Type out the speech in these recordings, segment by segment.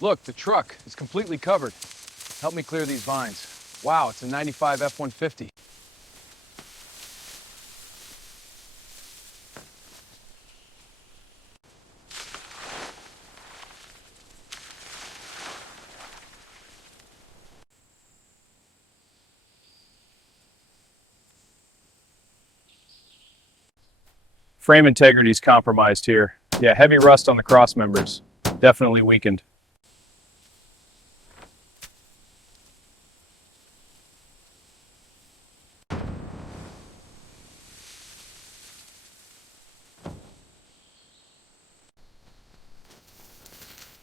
Look, the truck is completely covered. Help me clear these vines. Wow, it's a 95 F-150. Frame integrity is compromised here. Yeah, heavy rust on the cross members. Definitely weakened.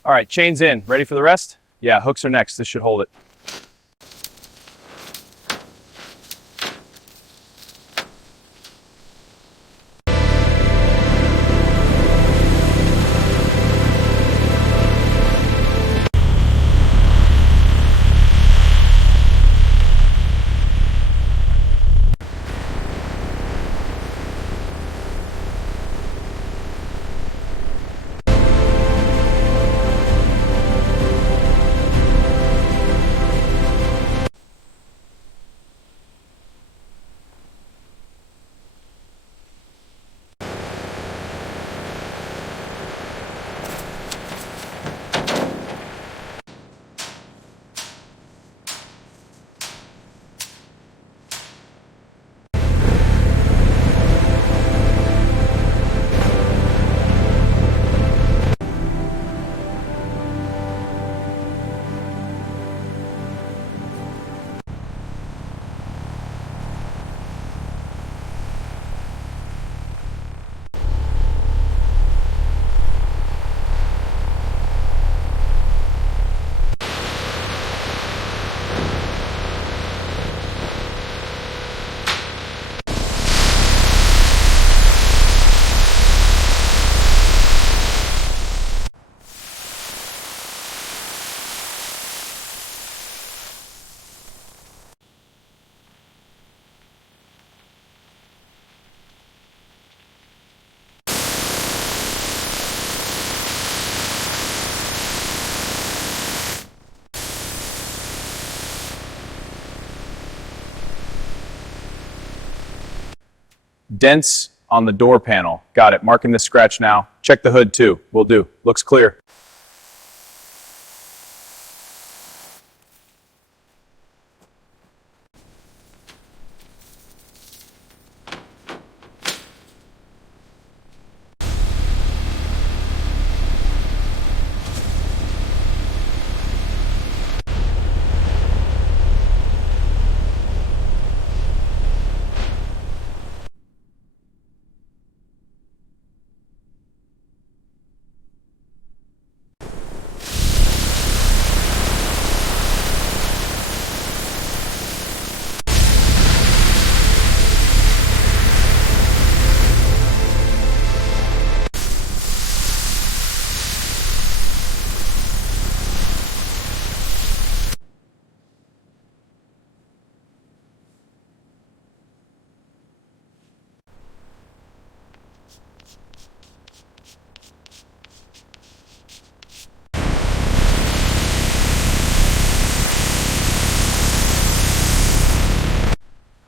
All right, chains in. Ready for the rest? Yeah, hooks are next. This should hold it. Dents on the door panel. Got it. Marking this scratch now. Check the hood too. Will do. Looks clear.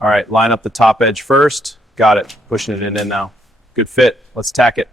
All right, line up the top edge first. Got it. Pushing it in now. Good fit. Let's tack it.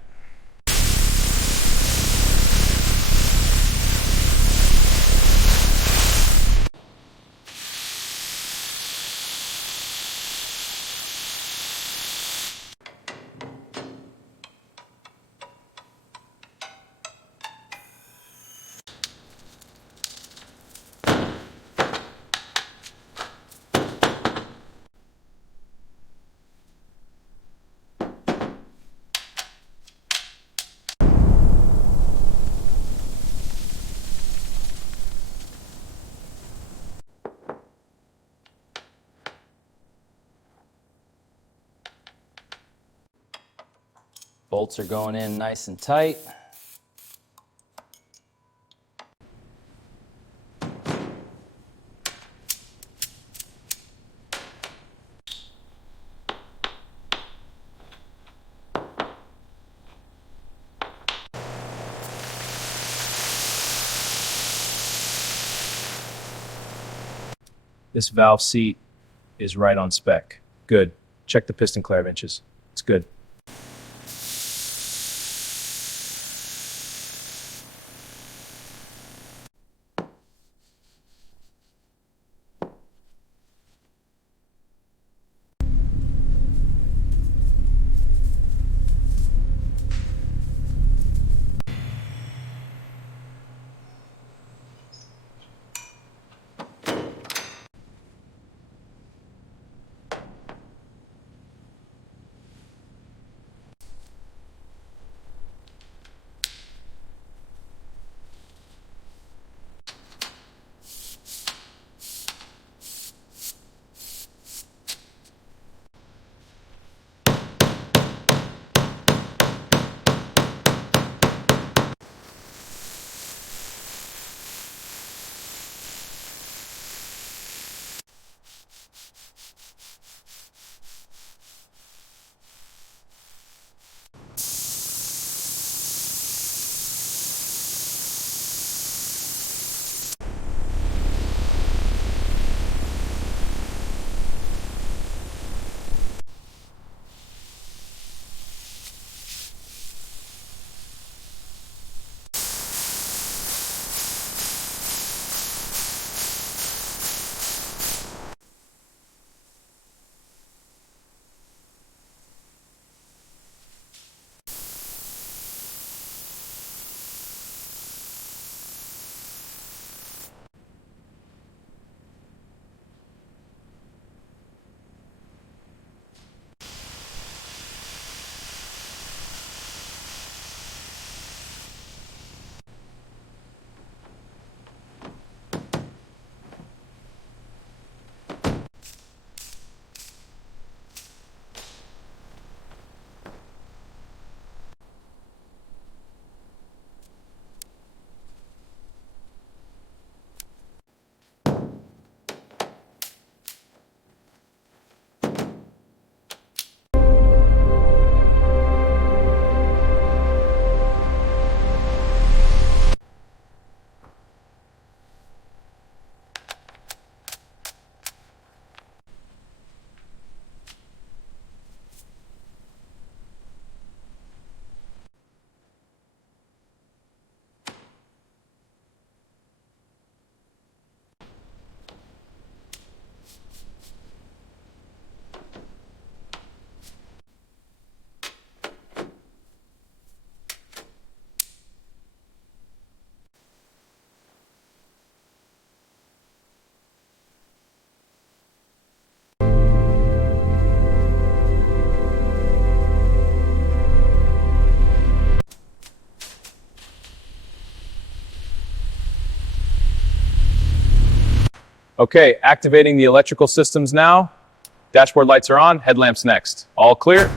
Bolts are going in nice and tight. This valve seat is right on spec. Good. Check the piston clear inches. It's good. Okay, activating the electrical systems now. Dashboard lights are on, headlamps next. All clear?